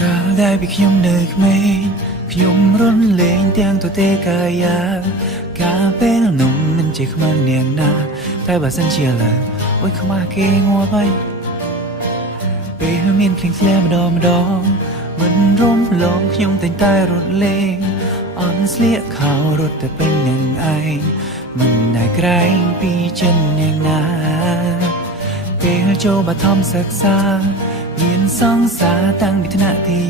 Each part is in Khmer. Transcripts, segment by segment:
កាលដែលពីខ្ញុំនៅក្មេងខ្ញុំរនលេងទាំងទទេកាយាកាលពេលនំមិនជាខ្មាំងនាងណាតែបើសិនជាឡើយអូយខ្មាស់គេងាប់ហើយពេលមានភ្លេងស្លែម្ដងមិនរំលងខ្ញុំតែងតែរត់លេងអន់ស្លៀកខោរត់តែពេញនឹងឯងមិនដែលក្រែងពីចិននាងណាពេលចូលបឋមសិក្សាមានសង្សារតាំងពីថ្នាក់ទី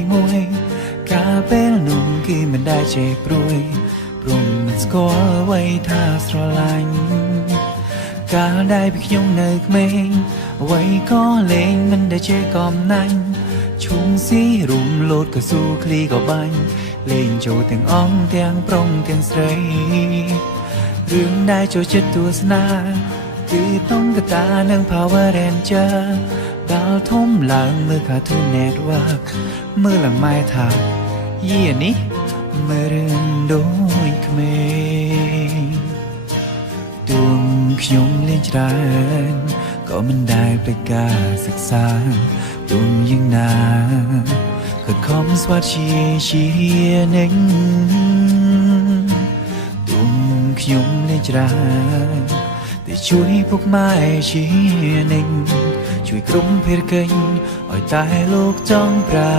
1កាលពេលនោះគឺមិនដែលជេរព្រួយព្រមមិនស្គាល់អ្វីថាស្រឡាញ់កាលដែលពីខ្ញុំនៅក្មេងអ្វីក៏លេងមិនដែលជេរកំណាញ់ឈុំស៊ីរុំលោតក៏ស៊ូឃ្លីក៏បាញ់លេងចូលទាំងអង្គទាំងប្រុងទាំងស្រីរឿងដែលចូលចិត្តទស្សនាគឺតុងកតានិង Power Ranger ដល់ធំឡើងមើល Cartoon Network មើលឡើងម៉ែថាយីនេះមើលរឿងដូចក្មេងទួងខ្ញុំលេងច្រើនក៏មិនដែលភ្លេចការសិក្សាទួងយ៉ាងណាក៏ខំស្វាត់ជានឹងទួងខ្ញុំលេងច្រើនតែជួយពុកម៉ែជានឹងជួយក្រុមភេរកិញ្ញឲ្យតែលោកចង់ប្រើ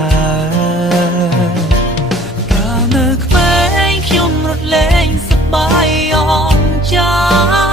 កាលនៅក្មេងខ្ញុំរត់លេងសប្បាយអងចា